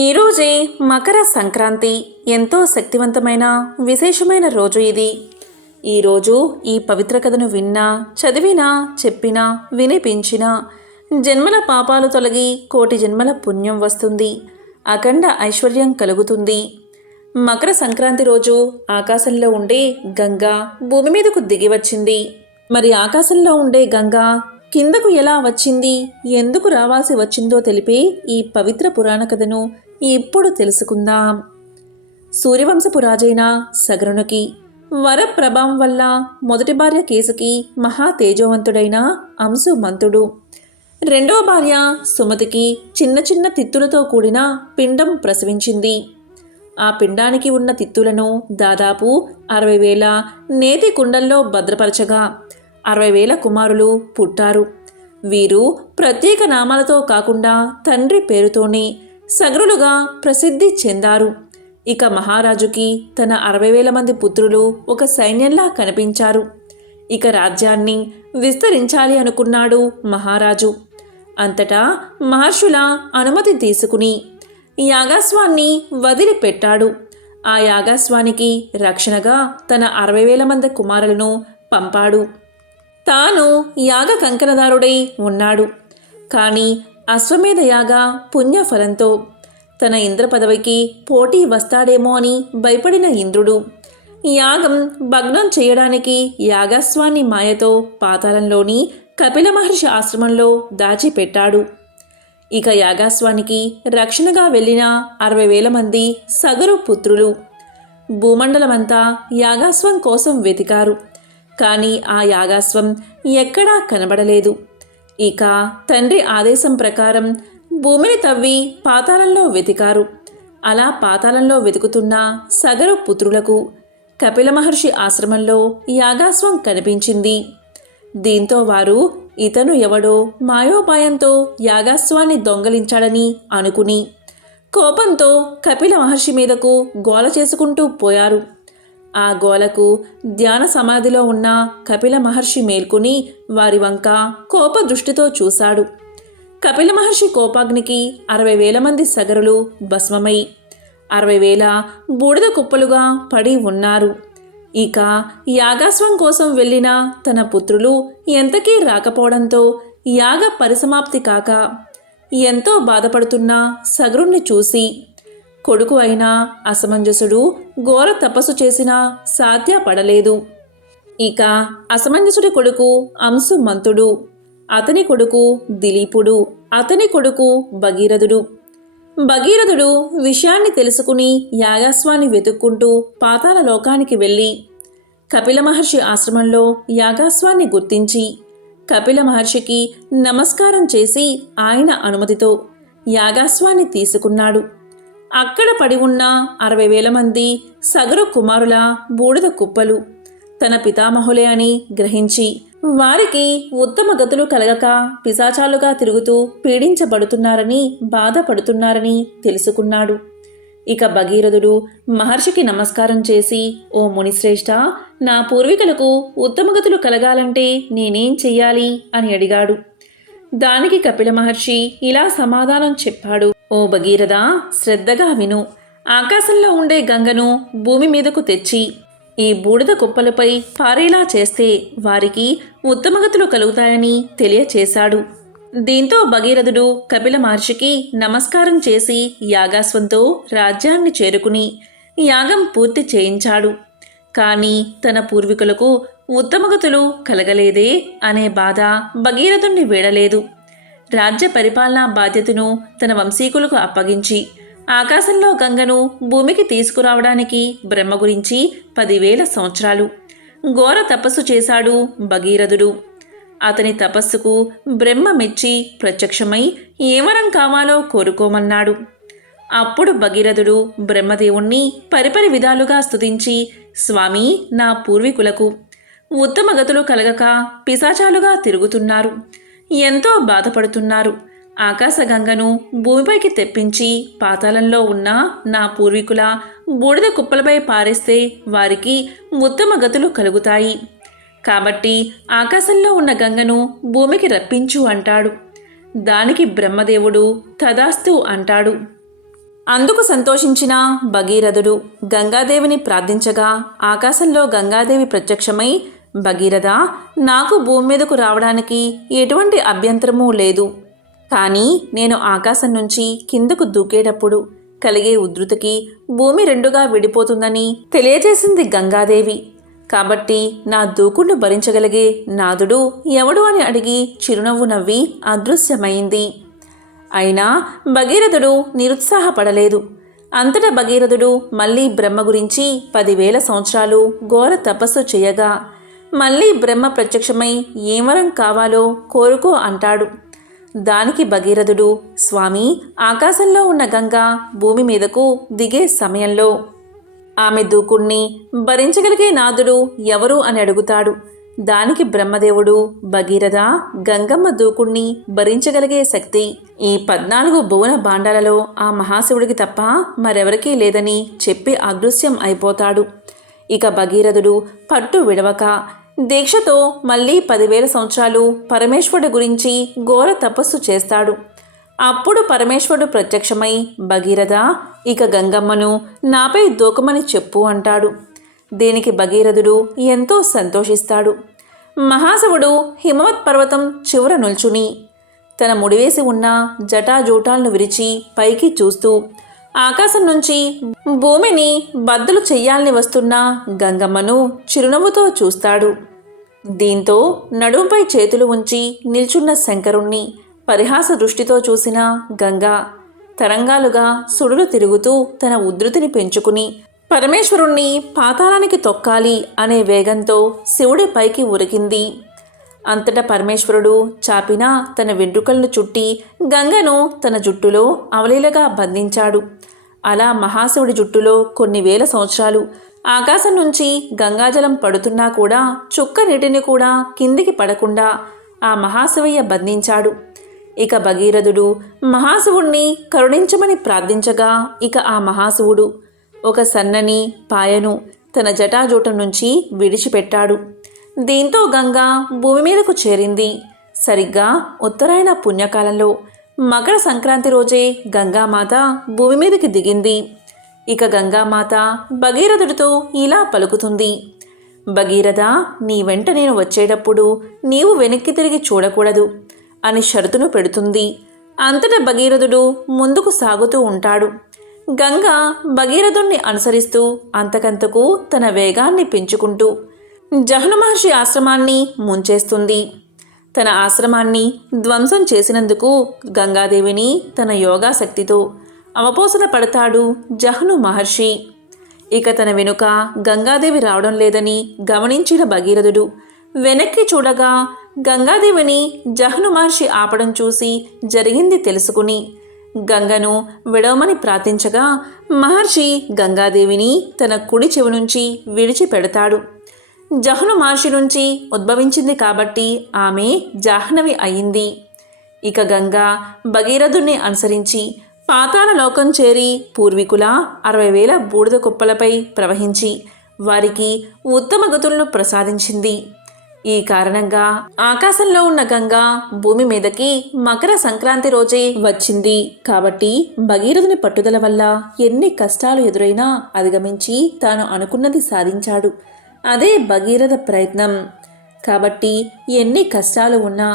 ఈరోజే మకర సంక్రాంతి. ఎంతో శక్తివంతమైన విశేషమైన రోజు ఇది. ఈరోజు ఈ పవిత్ర కథను విన్నా, చదివినా, చెప్పినా, వినిపించినా జన్మల పాపాలు తొలగి కోటి జన్మల పుణ్యం వస్తుంది. అఖండ ఐశ్వర్యం కలుగుతుంది. మకర సంక్రాంతి రోజు ఆకాశంలో ఉండే గంగ భూమి మీదకు దిగి వచ్చింది. మరి ఆకాశంలో ఉండే గంగ కిందకు ఎలా వచ్చింది, ఎందుకు రావాల్సి వచ్చిందో తెలిపే ఈ పవిత్ర పురాణ కథను ఇప్పుడు తెలుసుకుందాం. సూర్యవంశపు రాజైన సగరునికి వరప్రభావం వల్ల మొదటి భార్య కేసుకి మహా తేజోవంతుడైన అంశుమంతుడు, రెండవ భార్య సుమతికి చిన్న చిన్న తిత్తులతో కూడిన పిండం ప్రసవించింది. ఆ పిండానికి ఉన్న తిత్తులను దాదాపు 60,000 నేతి కుండల్లో భద్రపరచగా 60,000 కుమారులు పుట్టారు. వీరు ప్రత్యేక నామాలతో కాకుండా తండ్రి పేరుతోనే సగరులుగా ప్రసిద్ధి చెందారు. ఇక మహారాజుకి తన 60,000 మంది పుత్రులు ఒక సైన్యంలా కనిపించారు. ఇక రాజ్యాన్ని విస్తరించాలి అనుకున్నాడు మహారాజు. అంతటా మహర్షుల అనుమతి తీసుకుని యాగాశ్వాన్ని వదిలిపెట్టాడు. ఆ యాగాశ్వానికి రక్షణగా తన 60,000 మంది కుమారులను పంపాడు. తాను యాగ కంకణదారుడై ఉన్నాడు. కానీ అశ్వమేధ యాగ పుణ్యఫలంతో తన ఇంద్ర పదవికి పోటీ వస్తాడేమో అని భయపడిన ఇంద్రుడు యాగం భగ్నం చేయడానికి యాగాశ్వాన్ని మాయతో పాతాళంలోని కపిల మహర్షి ఆశ్రమంలో దాచిపెట్టాడు. ఇక యాగాశ్వానికి రక్షణగా వెళ్ళిన 60,000 మంది సగరు పుత్రులు భూమండలమంతా యాగాశ్వం కోసం వెతికారు. కానీ ఆ యాగాశ్వం ఎక్కడా కనబడలేదు. ఇక తండ్రి ఆదేశం ప్రకారం భూమిని తవ్వి పాతాళంలో వెతికారు. అలా పాతాళంలో వెతుకుతున్న సగరు పుత్రులకు కపిల మహర్షి ఆశ్రమంలో యాగాశ్వం కనిపించింది. దీంతో వారు ఇతను ఎవడో మాయోపాయంతో యాగాశ్వాన్ని దొంగలించాడని అనుకుని కోపంతో కపిల మహర్షి మీదకు గోల చేసుకుంటూ పోయారు. ఆ గోలకు ధ్యాన సమాధిలో ఉన్న కపిల మహర్షి మేల్కొని వారి వంక కోప దృష్టితో చూశాడు. కపిల మహర్షి కోపాగ్నికి 60,000 మంది సగరులు భస్మమై 60,000 బూడిద కుప్పలుగా పడి ఉన్నారు. ఇక యాగాశ్వం కోసం వెళ్ళిన తన పుత్రులు ఎంతకీ రాకపోవడంతో యాగ పరిసమాప్తి కాక ఎంతో బాధపడుతున్న సగరుణ్ణి చూసి కొడుకు అయిన అసమంజసుడు ఘోర తపస్సు చేసినా సాధ్యపడలేదు. ఇక అసమంజసుడి కొడుకు అంశుమంతుడు, అతని కొడుకు దిలీపుడు, అతని కొడుకు భగీరథుడు. భగీరథుడు విషయాన్ని తెలుసుకుని యాగాశ్వాన్ని వెతుక్కుంటూ పాతాళ లోకానికి వెళ్ళి కపిల మహర్షి ఆశ్రమంలో యాగాశ్వాన్ని గుర్తించి కపిల మహర్షికి నమస్కారం చేసి ఆయన అనుమతితో యాగాశ్వాన్ని తీసుకున్నాడు. అక్కడ పడి ఉన్న 60,000 మంది సగరు కుమారుల బూడిద కుప్పలు తన పితామహులే అని గ్రహించి వారికి ఉత్తమ గతులు కలగక పిశాచాలుగా తిరుగుతూ పీడించబడుతున్నారని బాధపడుతున్నారని తెలుసుకున్నాడు. ఇక భగీరథుడు మహర్షికి నమస్కారం చేసి, ఓ మునిశ్రేష్ఠ, నా పూర్వీకులకు ఉత్తమ గతులు కలగాలంటే నేనేం చెయ్యాలి అని అడిగాడు. దానికి కపిల మహర్షి ఇలా సమాధానం చెప్పాడు. ఓ భగీరథ, శ్రద్ధగా విను. ఆకాశంలో ఉండే గంగను భూమి మీదకు తెచ్చి ఈ బూడిద కుప్పలపై పారేలా చేస్తే వారికి ఉత్తమగతులు కలుగుతాయని తెలియచేశాడు. దీంతో భగీరథుడు కపిల మహర్షికి నమస్కారం చేసి యాగాశ్వంతో రాజ్యాన్ని చేరుకుని యాగం పూర్తి చేయించాడు. కానీ తన పూర్వీకులకు ఉత్తమగతులు కలగలేదే అనే బాధ భగీరథుణ్ణి వీడలేదు. రాజ్య పరిపాలనా బాధ్యతను తన వంశీకులకు అప్పగించి ఆకాశంలో గంగను భూమికి తీసుకురావడానికి బ్రహ్మ గురించి 10,000 సంవత్సరాలు ఘోర తపస్సు చేశాడు భగీరథుడు. అతని తపస్సుకు బ్రహ్మ మెచ్చి ప్రత్యక్షమై ఏ వరం కావాలో కోరుకోమన్నాడు. అప్పుడు భగీరథుడు బ్రహ్మదేవుణ్ణి పరిపరి విధాలుగా స్తుతించి, స్వామి, నా పూర్వీకులకు ఉత్తమ గతులు కలగక పిశాచాలుగా తిరుగుతున్నారు, ఎంతో బాధపడుతున్నారు. ఆకాశగంగను భూమిపైకి తెప్పించి పాతాళంలో ఉన్న నా పూర్వీకుల బూడిద కుప్పలపై పారేస్తే వారికి ఉత్తమ గతులు కలుగుతాయి. కాబట్టి ఆకాశంలో ఉన్న గంగను భూమికి రప్పించు అంటాడు. దానికి బ్రహ్మదేవుడు తదాస్తు అంటాడు. అందుకు సంతోషించిన భగీరథుడు గంగాదేవిని ప్రార్థించగా ఆకాశంలో గంగాదేవి ప్రత్యక్షమై, భగీరథ, నాకు భూమి మీదకు రావడానికి ఎటువంటి అభ్యంతరమూ లేదు. కానీ నేను ఆకాశం నుంచి కిందకు దూకేటప్పుడు కలిగే ఉధృతికి భూమి రెండుగా విడిపోతుందని తెలియజేసింది గంగాదేవి. కాబట్టి నా దూకుడును భరించగలిగే నాథుడు ఎవడు అని అడిగి చిరునవ్వు నవ్వి అదృశ్యమైంది. అయినా భగీరథుడు నిరుత్సాహపడలేదు. అంతటా భగీరథుడు మళ్ళీ బ్రహ్మ గురించి 10,000 సంవత్సరాలు ఘోర తపస్సు చేయగా మళ్ళీ బ్రహ్మ ప్రత్యక్షమై ఏం వరం కావాలో కోరుకో అంటాడు. దానికి భగీరథుడు, స్వామి, ఆకాశంలో ఉన్న గంగ భూమి మీదకు దిగే సమయంలో ఆమె దూకుణ్ణి భరించగలిగే నాథుడు ఎవరు అని అడుగుతాడు. దానికి బ్రహ్మదేవుడు, భగీరథ, గంగమ్మ దూకుణ్ణి భరించగలిగే శక్తి ఈ 14 భువన భాండాలలో ఆ మహాశివుడికి తప్ప మరెవరికీ లేదని చెప్పి అదృశ్యం అయిపోతాడు. ఇక భగీరథుడు పట్టు విడవక దీక్షతో మళ్ళీ 10,000 సంవత్సరాలు పరమేశ్వరుడి గురించి ఘోర తపస్సు చేస్తాడు. అప్పుడు పరమేశ్వరుడు ప్రత్యక్షమై, భగీరథ, ఇక గంగమ్మను నాపై దూకమని చెప్పు అంటాడు. దీనికి భగీరథుడు ఎంతో సంతోషిస్తాడు. మహాశివుడు హిమవత్ పర్వతం చివర నిల్చుని తన ముడివేసి ఉన్న జటాజూటాలను విరిచి పైకి చూస్తూ ఆకాశం నుంచి భూమిని బద్దలు చెయ్యాలని వస్తున్న గంగమ్మను చిరునవ్వుతో చూస్తాడు. దీంతో నడుంపై చేతులు ఉంచి నిల్చున్న శంకరుణ్ణి పరిహాస దృష్టితో చూసిన గంగా తరంగాలుగా సుడులు తిరుగుతూ తన ఉధృతిని పెంచుకుని పరమేశ్వరుణ్ణి పాతాళానికి తొక్కాలి అనే వేగంతో శివుడి పైకి ఉరికింది. అంతటా పరమేశ్వరుడు చాపిన తన వెంట్రుకలను చుట్టి గంగను తన జుట్టులో అవలీలగా బంధించాడు. అలా మహాశివుడి జుట్టులో కొన్ని వేల సంవత్సరాలు ఆకాశం నుంచి గంగాజలం పడుతున్నా కూడా చుక్క నీటిని కూడా కిందికి పడకుండా ఆ మహాశివయ్య బంధించాడు. ఇక భగీరథుడు మహాశివుణ్ణి కరుణించమని ప్రార్థించగా ఇక ఆ మహాశివుడు ఒక సన్నని పాయను తన జటాజూటం నుంచి విడిచిపెట్టాడు. దీంతో గంగా భూమి మీదకు చేరింది. సరిగ్గా ఉత్తరాయణ పుణ్యకాలంలో మకర సంక్రాంతి రోజే గంగామాత భూమి మీదకి దిగింది. ఇక గంగామాత భగీరథుడితో ఇలా పలుకుతుంది, భగీరథ, నీ వెంట నేను వచ్చేటప్పుడు నీవు వెనక్కి తిరిగి చూడకూడదు అని షరతును పెడుతుంది. అంతటా భగీరథుడు ముందుకు సాగుతూ ఉంటాడు. గంగ భగీరథుణ్ణి అనుసరిస్తూ అంతకంతకు తన వేగాన్ని పెంచుకుంటూ జహ్ను మహర్షి ఆశ్రమాన్ని ముంచేస్తుంది. తన ఆశ్రమాన్ని ధ్వంసం చేసినందుకు గంగాదేవిని తన యోగాశక్తితో అవపోసన పడతాడు జహ్ను మహర్షి. ఇక తన వెనుక గంగాదేవి రావడం లేదని గమనించిన భగీరథుడు వెనక్కి చూడగా గంగాదేవిని జహ్ను మహర్షి ఆపడం చూసి జరిగింది తెలుసుకుని గంగను విడవమని ప్రార్థించగా మహర్షి గంగాదేవిని తన కుడి చెవి నుంచి విడిచిపెడతాడు. జహ్ను మహర్షి నుంచి ఉద్భవించింది కాబట్టి ఆమె జాహ్నవి అయింది. ఇక గంగా భగీరథుణ్ణి అనుసరించి పాతాళ లోకం చేరి పూర్వీకుల 60,000 బూడిద కుప్పలపై ప్రవహించి వారికి ఉత్తమ గతులను ప్రసాదించింది. ఈ కారణంగా ఆకాశంలో ఉన్న గంగా భూమి మీదకి మకర సంక్రాంతి రోజే వచ్చింది. కాబట్టి భగీరథుని పట్టుదల వల్ల ఎన్ని కష్టాలు ఎదురైనా అధిగమించి తాను అనుకున్నది సాధించాడు. అదే భగీరథ ప్రయత్నం. కాబట్టి ఎన్ని కష్టాలు ఉన్నా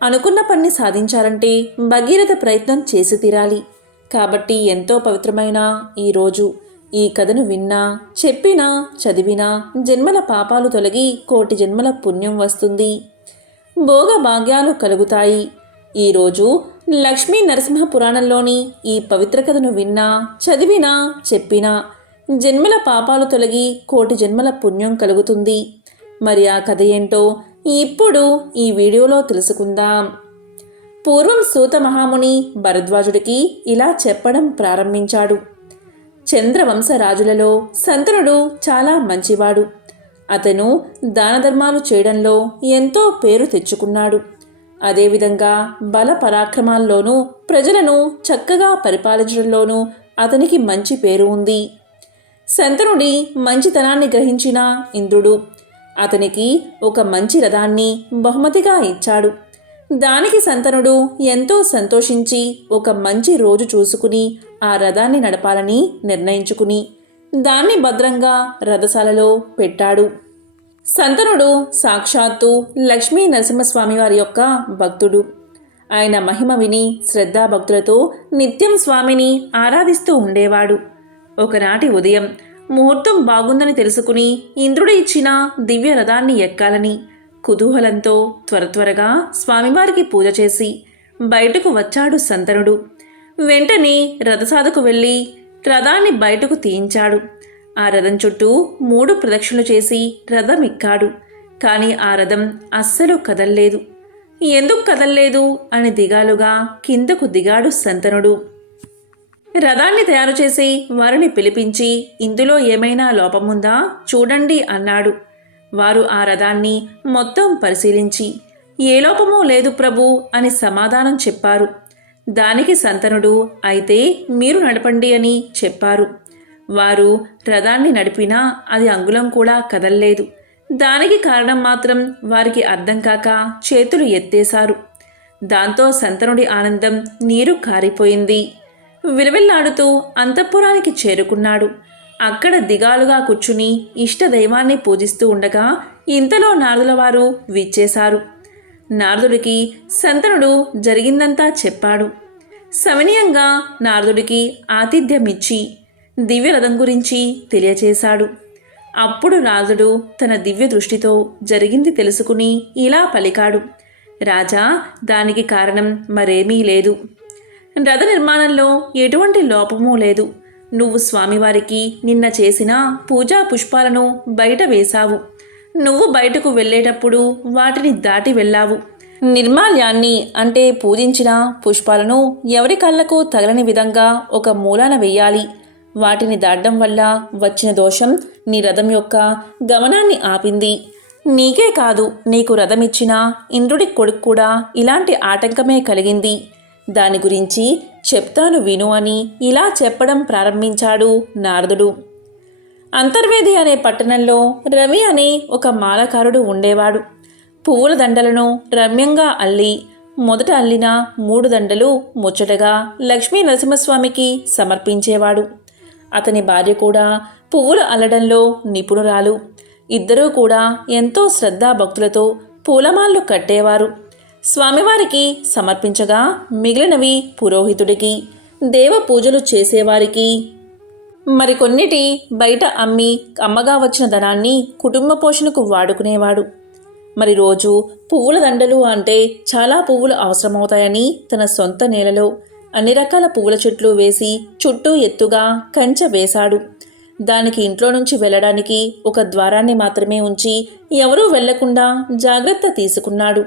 అనుకున్న పని సాధించాలంటే భగీరథ ప్రయత్నం చేసి తీరాలి. కాబట్టి ఎంతో పవిత్రమైన ఈరోజు ఈ కథను విన్నా, చెప్పినా, చదివినా జన్మల పాపాలు తొలగి కోటి జన్మల పుణ్యం వస్తుంది, భోగ భాగ్యాలు కలుగుతాయి. ఈరోజు లక్ష్మీ నరసింహ పురాణంలోని ఈ పవిత్ర కథను విన్నా, చదివినా, చెప్పినా జన్మల పాపాలు తొలగి కోటి జన్మల పుణ్యం కలుగుతుంది. మరి ఆ కథ ఏంటో ఇప్పుడు ఈ వీడియోలో తెలుసుకుందాం. పూర్వం సూత మహాముని భరద్వాజుడికి ఇలా చెప్పడం ప్రారంభించాడు. చంద్రవంశ రాజులలో సంతనుడు చాలా మంచివాడు. అతను దాన ధర్మాలు చేయడంలో ఎంతో పేరు తెచ్చుకున్నాడు. అదేవిధంగా బల పరాక్రమాల్లోనూ ప్రజలను చక్కగా పరిపాలించడంలోనూ అతనికి మంచి పేరు ఉంది. సంతనుడి మంచితనాన్ని గ్రహించిన ఇంద్రుడు అతనికి ఒక మంచి రథాన్ని బహుమతిగా ఇచ్చాడు. దానికి సంతనుడు ఎంతో సంతోషించి ఒక మంచి రోజు చూసుకుని ఆ రథాన్ని నడపాలని నిర్ణయించుకుని దాన్ని భద్రంగా రథశాలలో పెట్టాడు. సంతనుడు సాక్షాత్తు లక్ష్మీ నరసింహస్వామి వారి యొక్క భక్తుడు. ఆయన మహిమ విని శ్రద్ధాభక్తులతో నిత్యం స్వామిని ఆరాధిస్తూ ఉండేవాడు. ఒకనాటి ఉదయం ముహూర్తం బాగుందని తెలుసుకుని ఇంద్రుడు ఇచ్చిన దివ్య రథాన్ని ఎక్కాలని కుతూహలంతో త్వరగా స్వామివారికి పూజ చేసి బయటకు వచ్చాడు సంతనుడు. వెంటనే రథసాధకు వెళ్ళి రథాన్ని బయటకు తీయించాడు. ఆ రథం చుట్టూ 3 ప్రదక్షిణలు చేసి రథం ఎక్కాడు. కానీ ఆ రథం అస్సలు కదల్లేదు. ఎందుకు కదల్లేదు అని దిగాలుగా కిందకు దిగాడు సంతనుడు. రథాన్ని తయారు చేసి వారిని పిలిపించి ఇందులో ఏమైనా లోపముందా చూడండి అన్నాడు. వారు ఆ రథాన్ని మొత్తం పరిశీలించి ఏ లోపమూ లేదు ప్రభు అని సమాధానం చెప్పారు. దానికి సంతనుడు అయితే మీరు నడపండి అని చెప్పారు. వారు రథాన్ని నడిపినా అది అంగుళం కూడా కదల్లేదు. దానికి కారణం మాత్రం వారికి అర్థం కాక చేతులు ఎత్తేశారు. దాంతో సంతనుడి ఆనందం నీరు కారిపోయింది. విలవిల్లాడుతూ అంతఃపురానికి చేరుకున్నాడు. అక్కడ దిగాలుగా కూర్చుని ఇష్టదైవాన్ని పూజిస్తూ ఉండగా ఇంతలో నారదుల వారు విచ్చేశారు. నారదుడికి సంతనుడు జరిగిందంతా చెప్పాడు. సవినయంగా నారదుడికి ఆతిథ్యమిచ్చి దివ్యరథం గురించి తెలియచేశాడు. అప్పుడు నారదుడు తన దివ్య దృష్టితో జరిగింది తెలుసుకుని ఇలా పలికాడు. రాజా, దానికి కారణం మరేమీ లేదు. రథ నిర్మాణంలో ఎటువంటి లోపమూ లేదు. నువ్వు స్వామివారికి నిన్న చేసిన పూజా పుష్పాలను బయట వేశావు. నువ్వు బయటకు వెళ్ళేటప్పుడు వాటిని దాటి వెళ్ళావు. నిర్మాల్యాన్ని అంటే పూజించిన పుష్పాలను ఎవరి కళ్ళకు తగలని విధంగా ఒక మూలాన వెయ్యాలి. వాటిని దాటడం వల్ల వచ్చిన దోషం నీ రథం యొక్క గమనాన్ని ఆపింది. నీకే కాదు, నీకు రథమిచ్చిన ఇంద్రుడి కొడుకు కూడా ఇలాంటి ఆటంకమే కలిగింది. దాని గురించి చెప్తాను విను అని ఇలా చెప్పడం ప్రారంభించాడు నారదుడు. అంతర్వేది అనే పట్టణంలో రవి అనే ఒక మాలకారుడు ఉండేవాడు. పువ్వుల దండలను రమ్యంగా అల్లి మొదట అల్లిన 3 దండలు ముచ్చటగా లక్ష్మీ నరసింహస్వామికి సమర్పించేవాడు. అతని భార్య కూడా పువ్వులు అల్లడంలో నిపుణురాలు. ఇద్దరూ కూడా ఎంతో శ్రద్ధాభక్తులతో పూలమాళ్ళు కట్టేవారు. స్వామివారికి సమర్పించగా మిగిలినవి పురోహితుడికి, దేవ పూజలు చేసేవారికి, మరికొన్నిటి బయట అమ్మి అమ్మగా వచ్చిన ధనాన్ని కుటుంబ పోషణకు వాడుకునేవాడు. మరి రోజు పువ్వుల దండలు అంటే చాలా పువ్వులు అవసరమవుతాయని తన సొంత నేలలో అన్ని రకాల పువ్వుల చెట్లు వేసి చుట్టూ ఎత్తుగా కంచె వేశాడు. దానికి ఇంట్లో నుంచి వెళ్ళడానికి ఒక ద్వారాన్ని మాత్రమే ఉంచి ఎవరూ వెళ్లకుండా జాగ్రత్త తీసుకున్నాడు.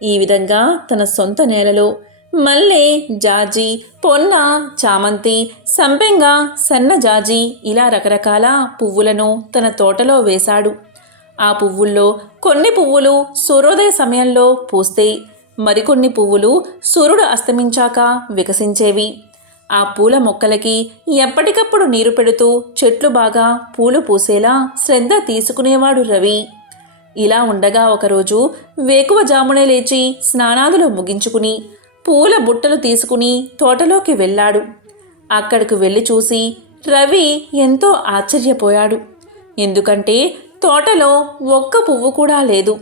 ఈ విధంగా తన సొంత నేలలో మల్లె, జాజి, పొన్న, చామంతి, సంపెంగ, సన్నజాజి ఇలా రకరకాల పువ్వులను తన తోటలో వేశాడు. ఆ పువ్వుల్లో కొన్ని పువ్వులు సూర్యోదయ సమయంలో పూస్తే మరికొన్ని పువ్వులు సూర్యుడు అస్తమించాక వికసించేవి. ఆ పూల మొక్కలకి ఎప్పటికప్పుడు నీరు పెడుతూ చెట్లు బాగా పూలు పూసేలా శ్రద్ధ తీసుకునేవాడు రవి. ఇలా ఉండగా ఒకరోజు వేకువజామునే లేచి స్నానాదులు ముగించుకుని పూల బుట్టలు తీసుకుని తోటలోకి వెళ్ళాడు. అక్కడికి వెళ్ళి చూసి రవి ఎంతో ఆశ్చర్యపోయాడు. ఎందుకంటే తోటలో ఒక్క పువ్వు కూడా లేదు.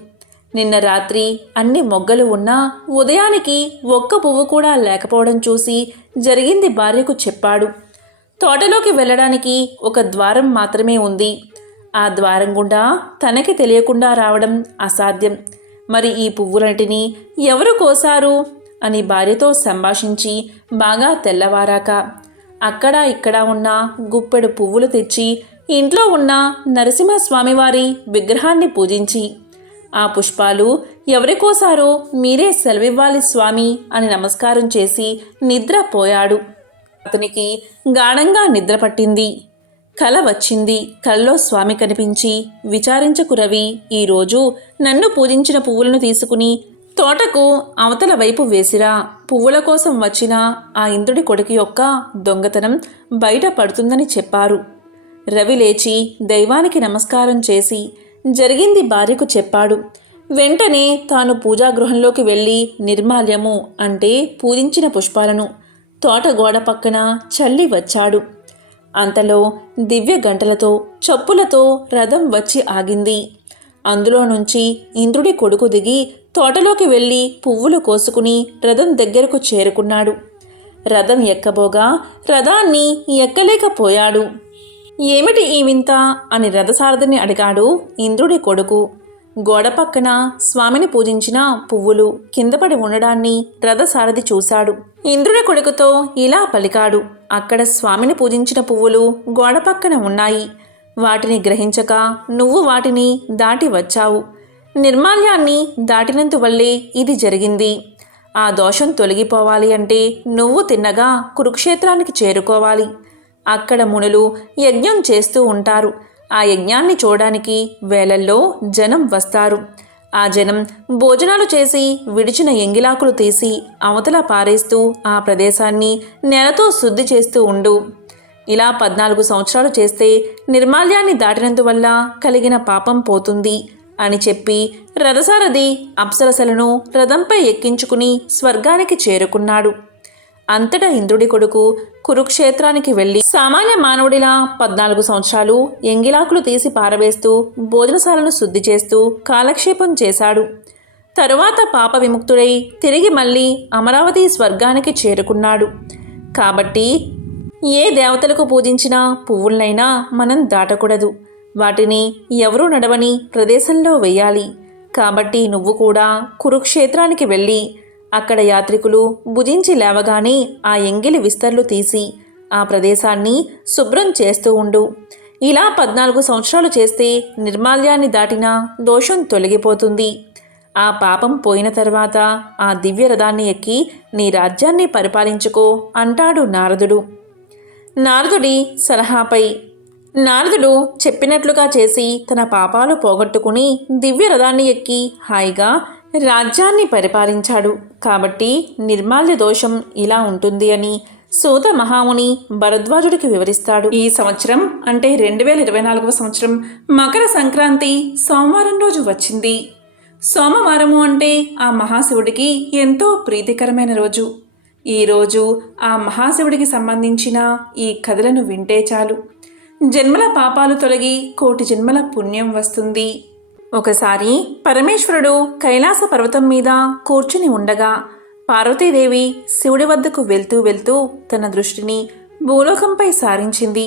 నిన్న రాత్రి అన్ని మొగ్గలు ఉన్నా ఉదయానికి ఒక్క పువ్వు కూడా లేకపోవడం చూసి జరిగింది భార్యకు చెప్పాడు. తోటలోకి వెళ్ళడానికి ఒక ద్వారం మాత్రమే ఉంది. ఆ ద్వారం గుండా తనకి తెలియకుండా రావడం అసాధ్యం. మరి ఈ పువ్వులన్నిటినీ ఎవరు కోసారు అని భార్యతో సంభాషించి బాగా తెల్లవారాక అక్కడ ఇక్కడ ఉన్న గుప్పెడు పువ్వులు తెచ్చి ఇంట్లో ఉన్న నరసింహస్వామివారి విగ్రహాన్ని పూజించి ఆ పుష్పాలు ఎవరి కోసారో మీరే సెలవివ్వాలి స్వామి అని నమస్కారం చేసి నిద్రపోయాడు. అతనికి గాఢంగా నిద్ర పట్టింది. కల వచ్చింది. కలలో స్వామి కనిపించి, విచారించకు రవి, ఈరోజు నన్ను పూజించిన పువ్వులను తీసుకుని తోటకు అవతల వైపు వేసిరా. పువ్వుల కోసం వచ్చిన ఆ ఇంద్రుడి కొడుకు యొక్క దొంగతనం బయట పడుతుందని చెప్పారు. రవి లేచి దైవానికి నమస్కారం చేసి జరిగింది భార్యకు చెప్పాడు. వెంటనే తాను పూజాగృహంలోకి వెళ్ళి నిర్మాల్యము అంటే పూజించిన పుష్పాలను తోట గోడ పక్కన చల్లి వచ్చాడు. అంతలో దివ్య గంటలతో చప్పులతో రథం వచ్చి ఆగింది. అందులో నుంచి ఇంద్రుడి కొడుకు దిగి తోటలోకి వెళ్ళి పువ్వులు కోసుకుని రథం దగ్గరకు చేరుకున్నాడు. రథం ఎక్కబోగా రథాన్ని ఎక్కలేకపోయాడు. ఏమిటి ఈ వింత అని రథసారథిని అడిగాడు ఇంద్రుడి కొడుకు. గోడ పక్కన స్వామిని పూజించిన పువ్వులు కిందపడి ఉండడాన్ని రథసారథి చూశాడు. ఇంద్రుడి కొడుకుతో ఇలా పలికాడు. అక్కడ స్వామిని పూజించిన పువ్వులు గోడ పక్కన ఉన్నాయి. వాటిని గ్రహించక నువ్వు వాటిని దాటి వచ్చావు. నిర్మాల్యాన్ని దాటినందువల్లే ఇది జరిగింది. ఆ దోషం తొలగిపోవాలి అంటే నువ్వు తిన్నగా కురుక్షేత్రానికి చేరుకోవాలి. అక్కడ మునులు యజ్ఞం చేస్తూ ఉంటారు. ఆ యజ్ఞాన్ని చూడడానికి వేలల్లో జనం వస్తారు. ఆ జనం భోజనాలు చేసి విడిచిన ఎంగిలాకులు తీసి అవతల పారేస్తూ ఆ ప్రదేశాన్ని నేలతో శుద్ధి చేస్తూ ఉండు. ఇలా 14 సంవత్సరాలు చేస్తే నిర్మాల్యాన్ని దాటినందువల్ల కలిగిన పాపం పోతుంది అని చెప్పి రథసారథి అప్సరసలను రథంపై ఎక్కించుకుని స్వర్గానికి చేరుకున్నాడు. అంతటా ఇంద్రుడి కొడుకు కురుక్షేత్రానికి వెళ్ళి సామాన్య మానవుడిలా 14 సంవత్సరాలు ఎంగిలాకులు తీసి పారవేస్తూ భోజనశాలను శుద్ధి చేస్తూ కాలక్షేపం చేశాడు. తరువాత పాప విముక్తుడై తిరిగి మళ్ళీ అమరావతి స్వర్గానికి చేరుకున్నాడు. కాబట్టి ఏ దేవతలకు పూజించిన పువ్వులనైనా మనం దాటకూడదు. వాటిని ఎవరూ నడవని ప్రదేశంలో వెయ్యాలి. కాబట్టి నువ్వు కూడా కురుక్షేత్రానికి వెళ్ళి అక్కడ యాత్రికులు భుజించి లేవగానే ఆ ఎంగిలి విస్తర్లు తీసి ఆ ప్రదేశాన్ని శుభ్రం చేస్తూ ఉండు. ఇలా 14 సంవత్సరాలు చేస్తే నిర్మాల్యాన్ని దాటిన దోషం తొలగిపోతుంది. ఆ పాపం పోయిన తర్వాత ఆ దివ్య రథాన్ని ఎక్కి నీ రాజ్యాన్ని పరిపాలించుకో అంటాడు నారదుడు. నారదుడి సలహాపై నారదుడు చెప్పినట్లుగా చేసి తన పాపాలు పోగొట్టుకుని దివ్య రథాన్ని ఎక్కి హాయిగా రాజ్యాన్ని పరిపాలించాడు. కాబట్టి నిర్మాల్య దోషం ఇలా ఉంటుంది అని సూత మహాముని భరద్వాజుడికి వివరిస్తాడు. ఈ సంవత్సరం అంటే 2024వ సంవత్సరం మకర సంక్రాంతి సోమవారం రోజు వచ్చింది. సోమవారము అంటే ఆ మహాశివుడికి ఎంతో ప్రీతికరమైన రోజు. ఈరోజు ఆ మహాశివుడికి సంబంధించిన ఈ కథలను వింటే చాలు జన్మల పాపాలు తొలగి కోటి జన్మల పుణ్యం వస్తుంది. ఒకసారి పరమేశ్వరుడు కైలాస పర్వతం మీద కూర్చుని ఉండగా పార్వతీదేవి శివుడి వద్దకు వెళ్తూ వెళ్తూ తన దృష్టిని భూలోకంపై సారించింది.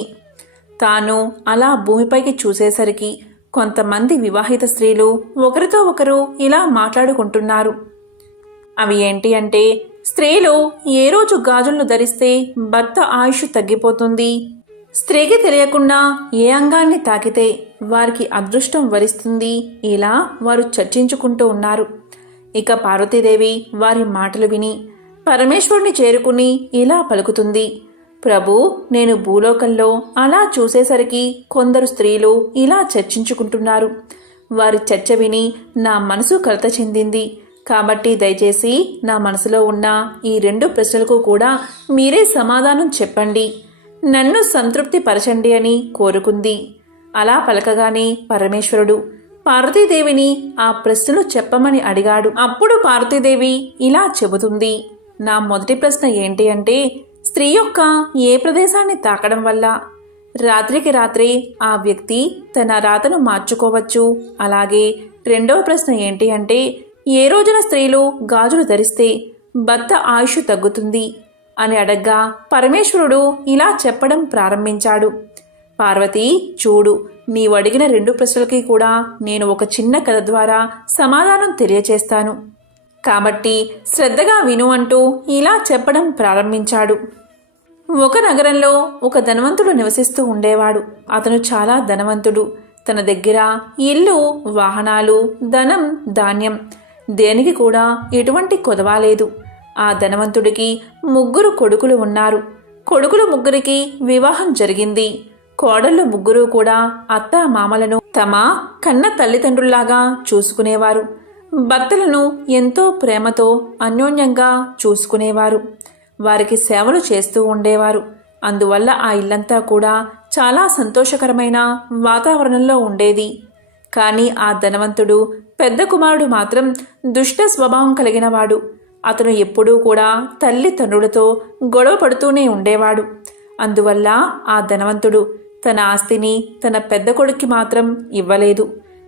తాను అలా భూమిపైకి చూసేసరికి కొంతమంది వివాహిత స్త్రీలు ఒకరితో ఒకరు ఇలా మాట్లాడుకుంటున్నారు. అవి ఏంటి అంటే, స్త్రీలు ఏ రోజు గాజులను ధరిస్తే భర్త ఆయుష్ తగ్గిపోతుంది, స్త్రీకి తెలియకుండా ఏ అంగాన్ని తాకితే వారికి అదృష్టం వరిస్తుంది, ఇలా వారు చర్చించుకుంటూ ఉన్నారు. ఇక పార్వతీదేవి వారి మాటలు విని పరమేశ్వరుని చేరుకుని ఇలా పలుకుతుంది. ప్రభు, నేను భూలోకంలో అలా చూసేసరికి కొందరు స్త్రీలు ఇలా చర్చించుకుంటున్నారు. వారి చర్చ విని నా మనసు కలత చెందింది. కాబట్టి దయచేసి నా మనసులో ఉన్న ఈ 2 ప్రశ్నలకు కూడా మీరే సమాధానం చెప్పండి, నన్ను సంతృప్తి పరచండి అని కోరుకుంది. అలా పలకగానే పరమేశ్వరుడు పార్వతీదేవిని ఆ ప్రశ్నలు చెప్పమని అడిగాడు. అప్పుడు పార్వతీదేవి ఇలా చెబుతుంది. నా మొదటి ప్రశ్న ఏంటి అంటే, స్త్రీ యొక్క ఏ ప్రదేశాన్ని తాకడం వల్ల రాత్రికి రాత్రే ఆ వ్యక్తి తన రాతను మార్చుకోవచ్చు. అలాగే రెండవ ప్రశ్న ఏంటి అంటే, ఏ రోజున స్త్రీలు గాజులు ధరిస్తే భర్త ఆయుష్ తగ్గుతుంది అని అడగ్గా పరమేశ్వరుడు ఇలా చెప్పడం ప్రారంభించాడు. పార్వతి, చూడు, నీవు అడిగిన 2 ప్రశ్నలకి కూడా నేను ఒక చిన్న కథ ద్వారా సమాధానం తెలియచేస్తాను. కాబట్టి శ్రద్ధగా విను అంటూ ఇలా చెప్పడం ప్రారంభించాడు. ఒక నగరంలో ఒక ధనవంతుడు నివసిస్తూ ఉండేవాడు. అతను చాలా ధనవంతుడు. తన దగ్గర ఇల్లు, వాహనాలు, ధనం, ధాన్యం దేనికి కూడా ఎటువంటి కొదవ లేదు. ఆ ధనవంతుడికి 3 కొడుకులు ఉన్నారు. కొడుకులు 3కి వివాహం జరిగింది. కోడళ్ళు 3 కూడా అత్త మామలను తమ కన్న తల్లిదండ్రుల్లాగా చూసుకునేవారు. భర్తలను ఎంతో ప్రేమతో అన్యోన్యంగా చూసుకునేవారు. వారికి సేవలు చేస్తూ ఉండేవారు. అందువల్ల ఆ ఇల్లంతా కూడా చాలా సంతోషకరమైన వాతావరణంలో ఉండేది. కానీ ఆ ధనవంతుడు పెద్ద కుమారుడు మాత్రం దుష్ట స్వభావం కలిగినవాడు. అతను ఎప్పుడూ కూడా తల్లిదండ్రులతో గొడవ పడుతూనే ఉండేవాడు. అందువల్ల ఆ ధనవంతుడు తన ఆస్తిని తన పెద్ద కొడుక్కి మాత్రం ఇవ్వలేదు.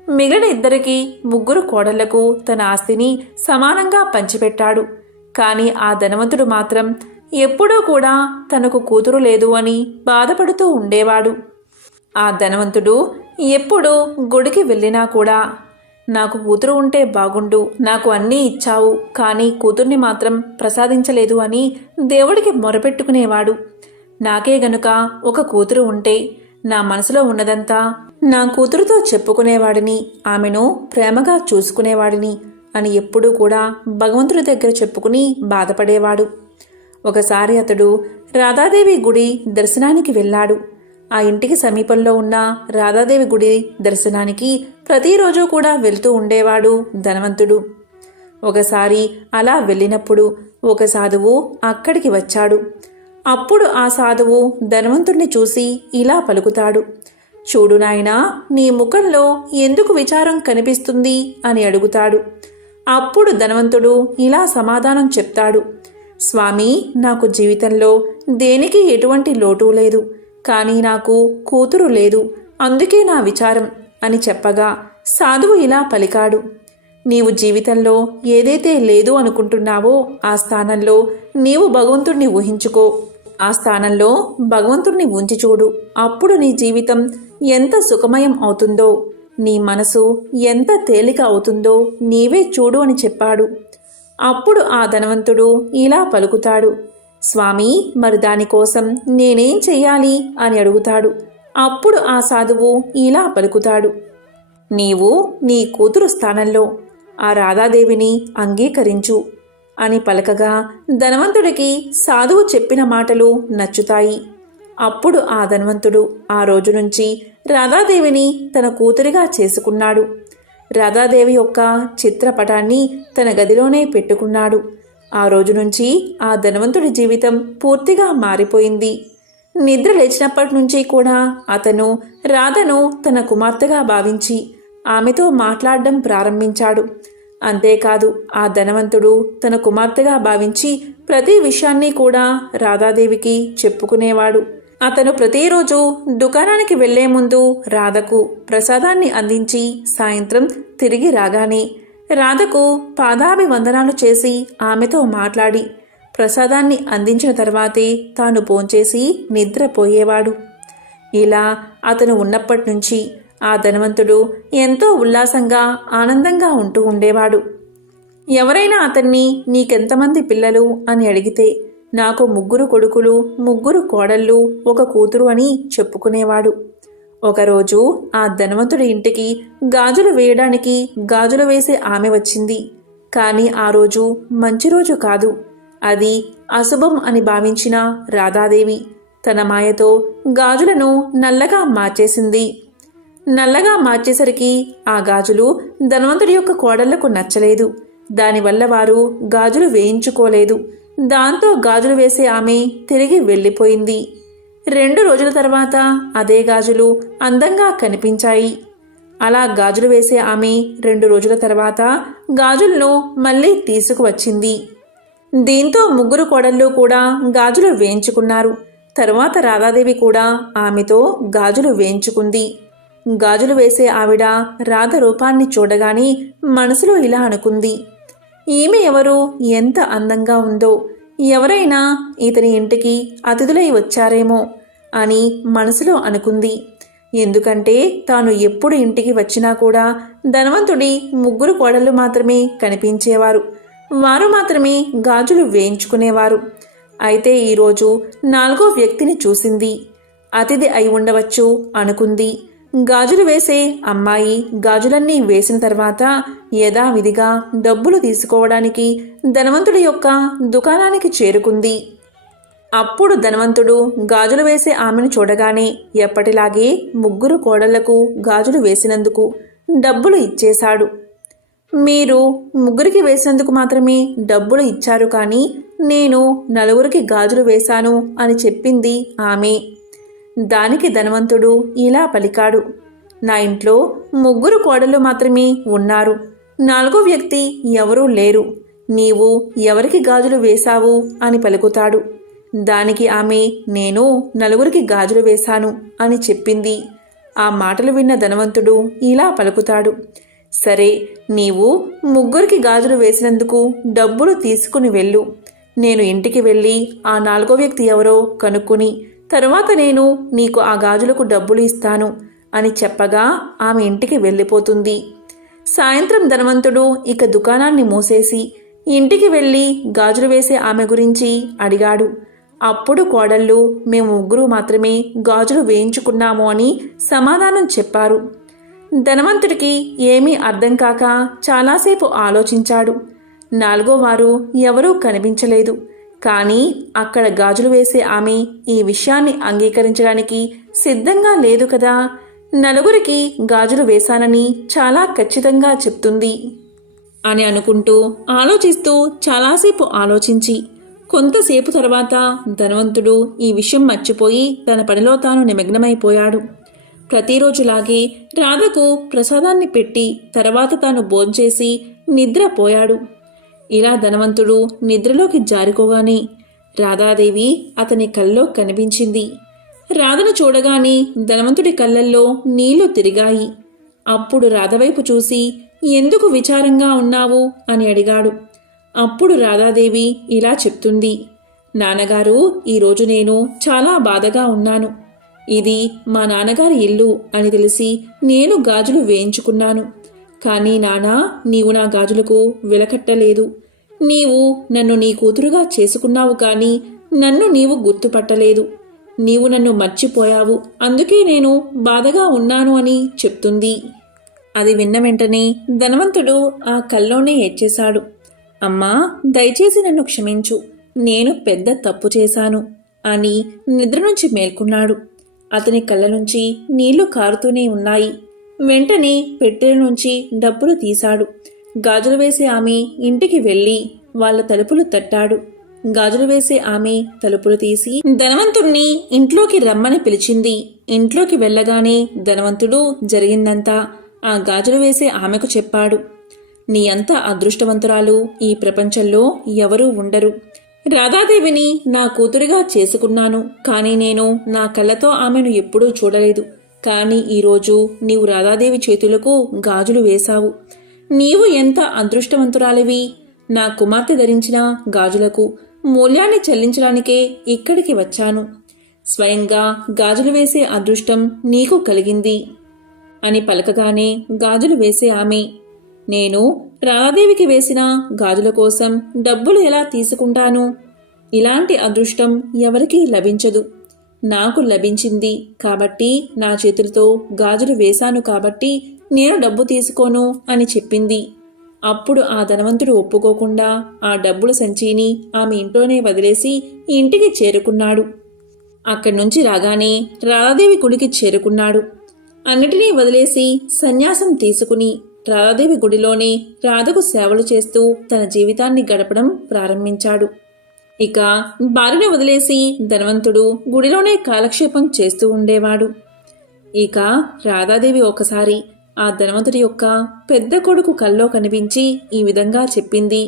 మిగిలిన ఇద్దరికి, ముగ్గురు కోడళ్లకు తన ఆస్తిని సమానంగా పంచిపెట్టాడు. కానీ ఆ ధనవంతుడు మాత్రం ఎప్పుడూ కూడా తనకు కూతురు లేదు అని బాధపడుతూ ఉండేవాడు. ఆ ధనవంతుడు ఎప్పుడు గుడికి వెళ్ళినా కూడా, నాకు కూతురు ఉంటే బాగుండు, నాకు అన్నీ ఇచ్చావు, కానీ కూతుర్ని మాత్రం ప్రసాదించలేదు అని దేవుడికి మొరపెట్టుకునేవాడు. నాకే గనుక ఒక కూతురు ఉంటే నా మనసులో ఉన్నదంతా నా కూతురుతో చెప్పుకునేవాడిని, ఆమెను ప్రేమగా చూసుకునేవాడిని అని ఎప్పుడూ కూడా భగవంతుడి దగ్గర చెప్పుకుని బాధపడేవాడు. ఒకసారి అతడు రాధాదేవి గుడి దర్శనానికి వెళ్ళాడు. ఆ ఇంటికి సమీపంలో ఉన్న రాధాదేవి గుడి దర్శనానికి ప్రతిరోజు కూడా వెళ్తూ ఉండేవాడు ధనవంతుడు. ఒకసారి అలా వెళ్ళినప్పుడు ఒక సాధువు అక్కడికి వచ్చాడు. అప్పుడు ఆ సాధువు ధనవంతుడిని చూసి ఇలా పలుకుతాడు, చూడు నాయనా, నీ ముఖంలో ఎందుకు విచారం కనిపిస్తుంది అని అడుగుతాడు. అప్పుడు ధనవంతుడు ఇలా సమాధానం చెప్తాడు, స్వామి, నాకు జీవితంలో దేనికి ఎటువంటి లోటు లేదు, కానీ నాకు కూతురు లేదు, అందుకే నా విచారం అని చెప్పగా సాధువు ఇలా పలికాడు, నీవు జీవితంలో ఏదైతే లేదు అనుకుంటున్నావో ఆ స్థానంలో నీవు భగవంతుడిని ఊహించుకో. ఆ స్థానంలో భగవంతుడిని ఉంచి చూడు. అప్పుడు నీ జీవితం ఎంత సుఖమయం అవుతుందో, నీ మనసు ఎంత తేలిక అవుతుందో నీవే చూడు అని చెప్పాడు. అప్పుడు ఆ ధనవంతుడు ఇలా పలుకుతాడు, స్వామి, మరి దానికోసం నేనేం చెయ్యాలి అని అడుగుతాడు. అప్పుడు ఆ సాధువు ఇలా పలుకుతాడు, నీవు నీ కూతురు స్థానంలో ఆ రాధాదేవిని అంగీకరించు అని పలకగా ధనవంతుడికి సాధువు చెప్పిన మాటలు నచ్చుతాయి. అప్పుడు ఆ ధనవంతుడు ఆ రోజు నుంచి రాధాదేవిని తన కూతురిగా చేసుకున్నాడు. రాధాదేవి యొక్క చిత్రపటాన్ని తన గదిలోనే పెట్టుకున్నాడు. ఆ రోజు నుంచి ఆ ధనవంతుడి జీవితం పూర్తిగా మారిపోయింది. నిద్ర లేచినప్పటి నుంచి కూడా అతను రాధను తన కుమార్తెగా భావించి ఆమెతో మాట్లాడడం ప్రారంభించాడు. అంతేకాదు, ఆ ధనవంతుడు తన కుమార్తెగా భావించి ప్రతి విషయాన్ని కూడా రాధాదేవికి చెప్పుకునేవాడు. అతను ప్రతిరోజు దుకాణానికి వెళ్లే ముందు రాధకు ప్రసాదాన్ని అందించి సాయంత్రం తిరిగి రాగానే రాధకు పాదాభివందనాలు చేసి ఆమెతో మాట్లాడి ప్రసాదాన్ని అందించిన తర్వాతే తాను భోంచేసి నిద్రపోయేవాడు. ఇలా అతను ఉన్నప్పటి నుంచి ఆ ధనవంతుడు ఎంతో ఉల్లాసంగా ఆనందంగా ఉంటూ ఉండేవాడు. ఎవరైనా అతన్ని నీకెంతమంది పిల్లలు అని అడిగితే నాకు 3 కొడుకులు, 3 కోడళ్ళు, 1 కూతురు అని చెప్పుకునేవాడు. ఒకరోజు ఆ ధనవంతుడి ఇంటికి గాజులు వేయడానికి గాజులు వేసే ఆమె వచ్చింది. కానీ ఆ రోజు మంచి రోజు కాదు. అది అశుభం అని భావించిన రాధాదేవి తన మాయతో గాజులను నల్లగా మార్చేసింది. నల్లగా మార్చేసరికి ఆ గాజులు ధనవంతుడి యొక్క కోడళ్లకు నచ్చలేదు. దానివల్ల వారు గాజులు వేయించుకోలేదు. దాంతో గాజులు వేసే ఆమె తిరిగి వెళ్ళిపోయింది. 2 రోజుల తర్వాత అదే గాజులు అందంగా కనిపించాయి. అలా గాజులు వేసే ఆమె 2 రోజుల తర్వాత గాజులను మళ్ళీ తీసుకువచ్చింది. దీంతో 3 కోడళ్ళు కూడా గాజులు వేయించుకున్నారు. తరువాత రాధాదేవి కూడా ఆమెతో గాజులు వేయించుకుంది. గాజులు వేసే ఆవిడ రాధ రూపాన్ని చూడగానే మనసులో ఇలా అనుకుంది, ఈమె ఎవరు, ఎంత అందంగా ఉందో, ఎవరైనా ఇతని ఇంటికి అతిథులై వచ్చారేమో అని మనసులో అనుకుంది. ఎందుకంటే తాను ఎప్పుడు ఇంటికి వచ్చినా కూడా ధనవంతుడి 3 కోడళ్ళు మాత్రమే కనిపించేవారు. వారు మాత్రమే గాజులు వేయించుకునేవారు. అయితే ఈరోజు 4వ వ్యక్తిని చూసింది. అతిథి అయి ఉండవచ్చు అనుకుంది. గాజులు వేసే అమ్మాయి గాజులన్నీ వేసిన తర్వాత యథావిధిగా డబ్బులు తీసుకోవడానికి ధనవంతుడి యొక్క దుకాణానికి చేరుకుంది. అప్పుడు ధనవంతుడు గాజులు వేసే ఆమెను చూడగానే ఎప్పటిలాగే 3 కోడళ్లకు గాజులు వేసినందుకు డబ్బులు ఇచ్చేశాడు. మీరు 3కి వేసినందుకు మాత్రమే డబ్బులు ఇచ్చారు, కానీ నేను 4కి గాజులు వేశాను అని చెప్పింది ఆమె. దానికి ధనవంతుడు ఇలా పలికాడు, నా ఇంట్లో 3 కోడళ్ళు మాత్రమే ఉన్నారు, 4వ వ్యక్తి ఎవరూ లేరు. నీవు ఎవరికి గాజులు వేశావు అని పలుకుతాడు. దానికి ఆమె, నేను నలుగురికి గాజులు వేశాను అని చెప్పింది. ఆ మాటలు విన్న ధనవంతుడు ఇలా పలుకుతాడు, సరే, నీవు ముగ్గురికి గాజులు వేసినందుకు డబ్బులు తీసుకుని వెళ్ళు. నేను ఇంటికి వెళ్ళి ఆ నాలుగో వ్యక్తి ఎవరో కనుక్కుని తరువాత నేను నీకు ఆ గాజులకు డబ్బులు ఇస్తాను అని చెప్పగా ఆమె ఇంటికి వెళ్ళిపోతుంది. సాయంత్రం ధనవంతుడు ఇక దుకాణాన్ని మూసేసి ఇంటికి వెళ్ళి గాజులు వేసే ఆమె గురించి అడిగాడు. అప్పుడు కోడళ్ళు, మేము ముగ్గురు మాత్రమే గాజులు వేయించుకున్నాము అని సమాధానం చెప్పారు. ధనవంతుడికి ఏమీ అర్థం కాక చాలాసేపు ఆలోచించాడు. నాలుగో వారు ఎవరూ కనిపించలేదు. కానీ అక్కడ గాజులు వేసే ఆమె ఈ విషయాన్ని అంగీకరించడానికి సిద్ధంగా లేదు కదా. నలుగురికి గాజులు వేశానని చాలా ఖచ్చితంగా చెప్తుంది అని అనుకుంటూ ఆలోచిస్తూ చాలాసేపు ఆలోచించి కొంతసేపు తర్వాత ధనవంతుడు ఈ విషయం మర్చిపోయి తన పనిలో తాను నిమగ్నమైపోయాడు. ప్రతిరోజులాగే రాధకు ప్రసాదాన్ని పెట్టి తర్వాత తాను భోంచేసి నిద్రపోయాడు. ఇలా ధనవంతుడు నిద్రలోకి జారుకోగానే రాధాదేవి అతని కల్లో కనిపించింది. రాధను చూడగానే ధనవంతుడి కళ్ళల్లో నీళ్లు తిరిగాయి. అప్పుడు రాధవైపు చూసి, ఎందుకు విచారంగా ఉన్నావు అని అడిగాడు. అప్పుడు రాధాదేవి ఇలా చెప్తుంది, నాన్నగారు, ఈరోజు నేను చాలా బాధగా ఉన్నాను. ఇది మా నాన్నగారి ఇల్లు అని తెలిసి నేను గాజులు వేయించుకున్నాను. కానీ నానా, నీవు నా గాజులకు వెలకట్టలేదు. నీవు నన్ను నీ కూతురుగా చేసుకున్నావు, కానీ నన్ను నీవు గుర్తుపట్టలేదు. నీవు నన్ను మర్చిపోయావు, అందుకే నేను బాధగా ఉన్నాను అని చెప్తుంది. అది విన్న వెంటనే ధనవంతుడు ఆ కల్లోనే ఏడ్చేశాడు. అమ్మా, దయచేసి నన్ను క్షమించు, నేను పెద్ద తప్పు చేశాను అని నిద్ర నుంచి మేల్కొన్నాడు. అతని కళ్ళ నుంచి నీళ్లు కారుతూనే ఉన్నాయి. వెంటనే పెట్టెల నుంచి డబ్బులు తీశాడు. గాజులు వేసే ఆమె ఇంటికి వెళ్ళి వాళ్ళ తలుపులు తట్టాడు. గాజులు వేసే ఆమె తలుపులు తీసి ధనవంతుణ్ణి ఇంట్లోకి రమ్మని పిలిచింది. ఇంట్లోకి వెళ్ళగానే ధనవంతుడు జరిగిందంతా ఆ గాజులు వేసే ఆమెకు చెప్పాడు. నీ అంత అదృష్టవంతురాలు ఈ ప్రపంచంలో ఎవరూ ఉండరు. రాధాదేవిని నా కూతురిగా చేసుకున్నాను, కానీ నేను నా కళ్ళతో ఆమెను ఎప్పుడూ చూడలేదు. కానీ ఈరోజు నీవు రాధాదేవి చేతులకు గాజులు వేశావు. నీవు ఎంత అదృష్టవంతురాలివి. నా కుమార్తె ధరించిన గాజులకు మూల్యాన్ని చెల్లించడానికే ఇక్కడికి వచ్చాను. స్వయంగా గాజులు వేసే అదృష్టం నీకు కలిగింది అని పలకగానే గాజులు వేసే ఆమె, నేను రాధాదేవికి వేసిన గాజుల కోసం డబ్బులు ఎలా తీసుకుంటాను? ఇలాంటి అదృష్టం ఎవరికీ లభించదు. నాకు లభించింది కాబట్టి నా చేతులతో గాజులు వేశాను, కాబట్టి నేను డబ్బు తీసుకోను అని చెప్పింది. అప్పుడు ఆ ధనవంతుడు ఒప్పుకోకుండా ఆ డబ్బుల సంచిని ఆమె ఇంట్లోనే వదిలేసి ఇంటికి చేరుకున్నాడు. అక్కడి నుంచి రాగానే రాధాదేవి గుడికి చేరుకున్నాడు. అన్నిటినీ వదిలేసి సన్యాసం తీసుకుని రాధాదేవి గుడిలోనే రాధకు సేవలు చేస్తూ తన జీవితాన్ని గడపడం ప్రారంభించాడు. ఇక భార్యను వదిలేసి ధనవంతుడు గుడిలోనే కాలక్షేపం చేస్తూ ఉండేవాడు. ఇక రాధాదేవి ఒకసారి ఆ ధనవంతుడి యొక్క పెద్ద కొడుకు కల్లో కనిపించి ఈ విధంగా చెప్పింది,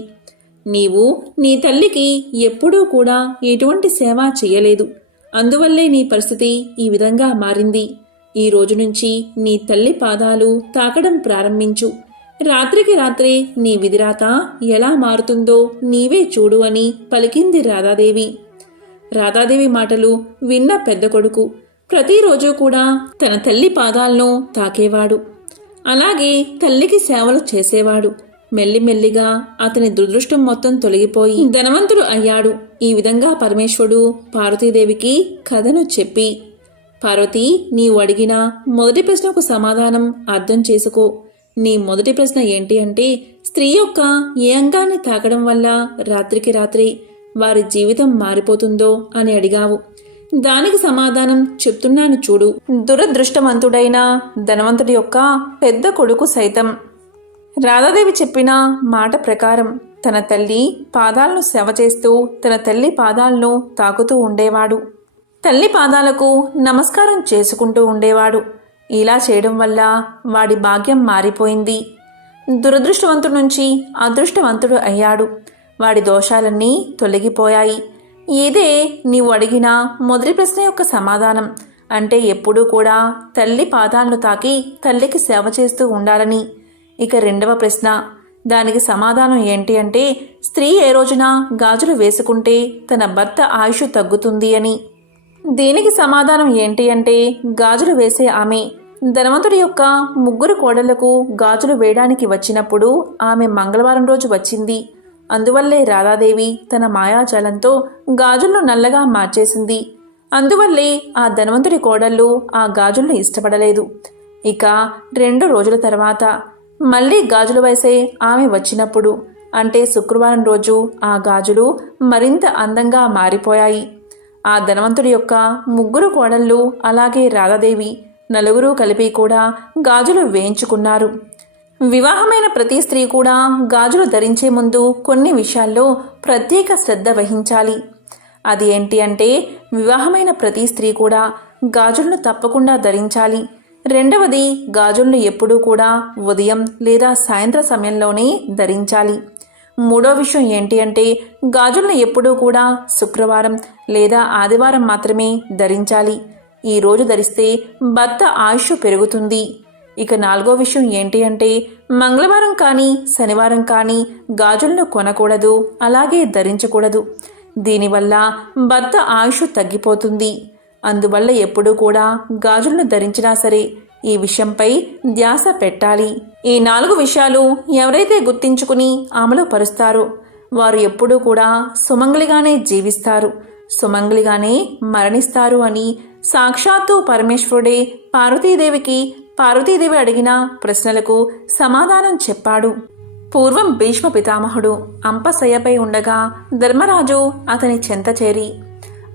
నీవు నీ తల్లికి ఎప్పుడూ కూడా ఎటువంటి సేవ చేయలేదు. అందువల్లే నీ పరిస్థితి ఈ విధంగా మారింది. ఈ రోజు నుంచి నీ తల్లి పాదాలు తాకడం ప్రారంభించు. రాత్రికి రాత్రే నీ విధిరాత ఎలా మారుతుందో నీవే చూడు అని పలికింది రాధాదేవి. రాధాదేవి మాటలు విన్న పెద్ద కొడుకు ప్రతిరోజు కూడా తన తల్లి పాదాలను తాకేవాడు. అలాగే తల్లికి సేవలు చేసేవాడు. మెల్లిమెల్లిగా అతని దురదృష్టం మొత్తం తొలగిపోయి ధనవంతుడు అయ్యాడు. ఈ విధంగా పరమేశ్వరుడు పార్వతీదేవికి కథను చెప్పి, పార్వతి, నీవు అడిగిన మొదటి ప్రశ్నకు సమాధానం అర్థం చేసుకో. నీ మొదటి ప్రశ్న ఏంటి అంటే, స్త్రీ యొక్క ఏ అంగాన్ని తాకడం వల్ల రాత్రికి రాత్రి వారి జీవితం మారిపోతుందో అని అడిగావు. దానికి సమాధానం చెప్తున్నాను చూడు. దురదృష్టవంతుడైన ధనవంతుడి యొక్క పెద్ద కొడుకు సైతం రాధాదేవి చెప్పిన మాట ప్రకారం తన తల్లి పాదాలను సేవ చేస్తూ తన తల్లి పాదాలను తాకుతూ ఉండేవాడు. తల్లి పాదాలకు నమస్కారం చేసుకుంటూ ఉండేవాడు. ఇలా చేయడం వల్ల వాడి భాగ్యం మారిపోయింది. దురదృష్టవంతుడి నుంచి అదృష్టవంతుడు అయ్యాడు. వాడి దోషాలన్నీ తొలగిపోయాయి. ఇదే నీవు అడిగిన మొదటి ప్రశ్న యొక్క సమాధానం. అంటే ఎప్పుడూ కూడా తల్లి పాదాలను తాకి తల్లికి సేవ చేస్తూ ఉండాలని. ఇక రెండవ ప్రశ్న, దానికి సమాధానం ఏంటి అంటే స్త్రీ ఏ రోజున గాజులు వేసుకుంటే తన భర్త ఆయుష్ తగ్గుతుంది అని. దీనికి సమాధానం ఏంటి అంటే గాజులు వేసే ఆమె ధనవంతుడి యొక్క 3 కోడళ్లకు గాజులు వేయడానికి వచ్చినప్పుడు ఆమె మంగళవారం రోజు వచ్చింది. అందువల్లే రాధాదేవి తన మాయాజాలంతో గాజులను నల్లగా మార్చేసింది. అందువల్లే ఆ ధనవంతుడి కోడళ్ళు ఆ గాజులను ఇష్టపడలేదు. ఇక 2 రోజుల తర్వాత మళ్ళీ గాజులు వేసే ఆమె వచ్చినప్పుడు అంటే శుక్రవారం రోజు ఆ గాజులు మరింత అందంగా మారిపోయాయి. ఆ ధనవంతుడి యొక్క 3 కోడళ్ళు అలాగే రాధాదేవి నలుగురు కలిపి కూడా గాజులు వేయించుకున్నారు. వివాహమైన ప్రతి స్త్రీ కూడా గాజులు ధరించే ముందు కొన్ని విషయాల్లో ప్రత్యేక శ్రద్ధ వహించాలి. అది ఏంటి అంటే వివాహమైన ప్రతి స్త్రీ కూడా గాజులను తప్పకుండా ధరించాలి. రెండవది, గాజులను ఎప్పుడూ కూడా ఉదయం లేదా సాయంత్ర సమయంలోనే ధరించాలి. మూడో విషయం ఏంటి అంటే గాజులను ఎప్పుడూ కూడా శుక్రవారం లేదా ఆదివారం మాత్రమే ధరించాలి. ఈ రోజు ధరిస్తే భర్త ఆయుష్ పెరుగుతుంది. ఇక నాలుగో విషయం ఏంటి అంటే మంగళవారం కానీ శనివారం కానీ గాజులను కొనకూడదు, అలాగే ధరించకూడదు. దీనివల్ల భర్త ఆయుష్ తగ్గిపోతుంది. అందువల్ల ఎప్పుడూ కూడా గాజులను ధరించినా సరే ఈ విషయంపై ధ్యాస పెట్టాలి. ఈ 4 విషయాలు ఎవరైతే గుర్తించుకుని అమలు పరుస్తారో వారు ఎప్పుడూ కూడా సుమంగళిగానే జీవిస్తారు, సుమంగళిగానే మరణిస్తారు అని సాక్షాత్తు పరమేశ్వరుడే పార్వతీదేవి అడిగిన ప్రశ్నలకు సమాధానం చెప్పాడు. పూర్వం భీష్మ పితామహుడు అంపశయ్యపై ఉండగా ధర్మరాజు అతని చెంత చేరి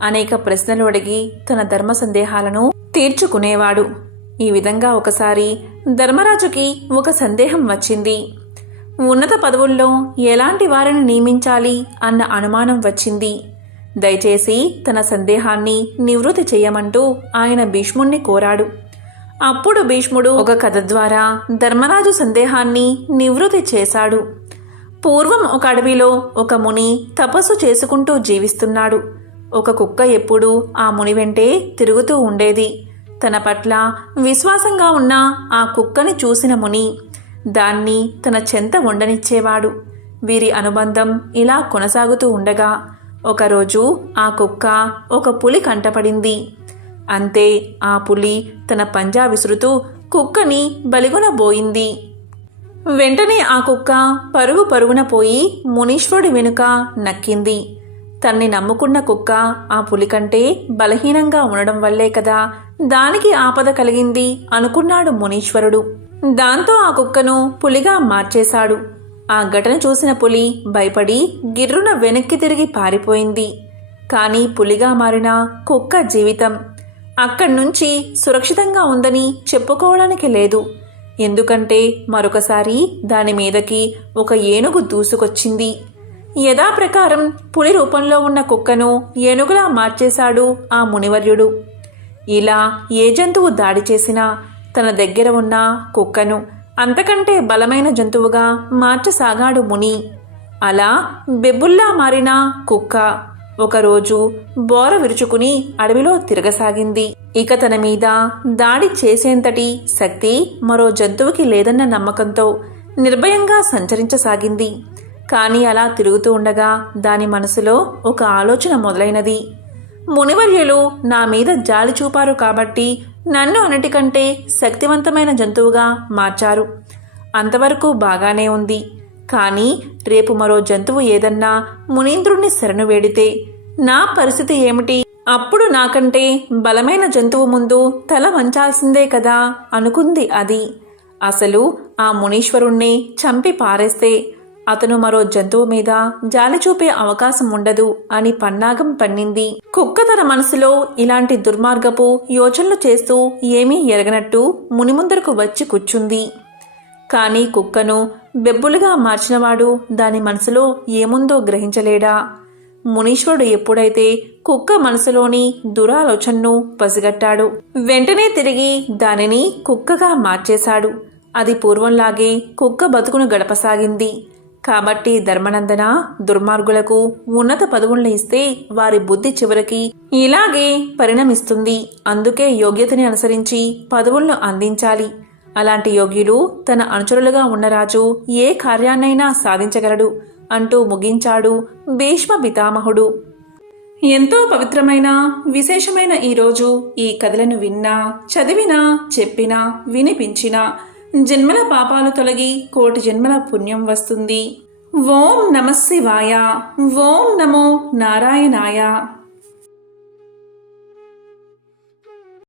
అనేక ప్రశ్నలు అడిగి తన ధర్మ సందేహాలను తీర్చుకునేవాడు. ఈ విధంగా ఒకసారి ధర్మరాజుకి ఒక సందేహం వచ్చింది. ఉన్నత పదవుల్లో ఎలాంటి వారిని నియమించాలి అన్న అనుమానం వచ్చింది. దయచేసి తన సందేహాన్ని నివృత్తి చేయమంటూ ఆయన భీష్ముణ్ణి కోరాడు. అప్పుడు భీష్ముడు ఒక కథ ద్వారా ధర్మరాజు సందేహాన్ని నివృత్తి చేశాడు. పూర్వం ఒక అడవిలో ఒక ముని తపస్సు చేసుకుంటూ జీవిస్తున్నాడు. ఒక కుక్క ఎప్పుడూ ఆ ముని వెంటే తిరుగుతూ ఉండేది. తన పట్ల విశ్వాసంగా ఉన్న ఆ కుక్కని చూసిన ముని దాన్ని తన చెంత ఉండనిచ్చేవాడు. వీరి అనుబంధం ఇలా కొనసాగుతూ ఉండగా ఒకరోజు ఆ కుక్క ఒక పులి కంటపడింది. అంతే ఆ పులి తన పంజా విసురుతూ కుక్కని బలిగొనబోయింది. వెంటనే ఆ కుక్క పరుగున పోయి మునీశ్వరుడి వెనుక నక్కింది. తన్ని నమ్ముకున్న కుక్క ఆ పులి కంటే బలహీనంగా ఉండడం వల్లే కదా దానికి ఆపద కలిగింది అనుకున్నాడు మునీశ్వరుడు. దాంతో ఆ కుక్కను పులిగా మార్చేశాడు. ఆ ఘటన చూసిన పులి భయపడి గిర్రున వెనక్కి తిరిగి పారిపోయింది. కానీ పులిగా మారిన కుక్క జీవితం అక్కడ్నుంచి సురక్షితంగా ఉందని చెప్పుకోవడానికి లేదు. ఎందుకంటే మరొకసారి దాని మీదకి ఒక ఏనుగు దూసుకొచ్చింది. యథాప్రకారం పులి రూపంలో ఉన్న కుక్కను ఏనుగులా మార్చేశాడు ఆ మునివర్యుడు. ఇలా ఏ జంతువు దాడి చేసినా తన దగ్గర ఉన్న కుక్కను అంతకంటే బలమైన జంతువుగా మార్చసాగాడు ముని. అలా బెబ్బుల్లా మారిన కుక్క ఒకరోజు బోర విరుచుకుని అడవిలో తిరగసాగింది. ఇక తన మీద దాడి చేసేంతటి శక్తి మరో జంతువుకి లేదన్న నమ్మకంతో నిర్భయంగా సంచరించసాగింది. కానీ అలా తిరుగుతూ ఉండగా దాని మనసులో ఒక ఆలోచన మొదలైనది. మునివర్యులు నా మీద జాలి చూపారు కాబట్టి నన్ను అన్నిటికంటే శక్తివంతమైన జంతువుగా మార్చారు. అంతవరకు బాగానే ఉంది. కానీ రేపు మరో జంతువు ఏదన్నా మునీంద్రుణ్ణి శరణు వేడితే నా పరిస్థితి ఏమిటి? అప్పుడు నాకంటే బలమైన జంతువు ముందు తల వంచాల్సిందే కదా అనుకుంది అది. అసలు ఆ మునీశ్వరుణ్ణి చంపి పారేస్తే అతను మరో జంతువు మీద జాలి చూపే అవకాశం ఉండదు అని పన్నాగం పన్నింది. కుక్క తన మనసులో ఇలాంటి దుర్మార్గపు యోచనలు చేస్తూ ఏమీ ఎరగనట్టు ముని ముందరకు వచ్చి కూర్చుంది. కానీ కుక్కను బెబ్బులుగా మార్చినవాడు దాని మనసులో ఏముందో గ్రహించలేడా? మునీశ్వరుడు ఎప్పుడైతే కుక్క మనసులోని దురాలోచనను పసిగట్టాడు, వెంటనే తిరిగి దానిని కుక్కగా మార్చేశాడు. అది పూర్వంలాగే కుక్క బతుకును గడపసాగింది. కాబట్టి ధర్మనందన, దుర్మార్గులకు ఉన్నత పదవులను ఇస్తే వారి బుద్ధి చివరికి ఇలాగే పరిణమిస్తుంది. అందుకే యోగ్యతని అనుసరించి పదవులను అందించాలి. అలాంటి యోగ్యులు తన అనుచరులుగా ఉన్న రాజు ఏ కార్యాన్నైనా సాధించగలడు అంటూ ముగించాడు భీష్మ పితామహుడు. ఎంతో పవిత్రమైన విశేషమైన ఈరోజు ఈ కథలను విన్నా, చదివినా, చెప్పినా, వినిపించినా జన్మల పాపాలు తొలగి కోటి జన్మల పుణ్యం వస్తుంది. ఓం నమః శివాయ. ఓం నమో నారాయణాయ.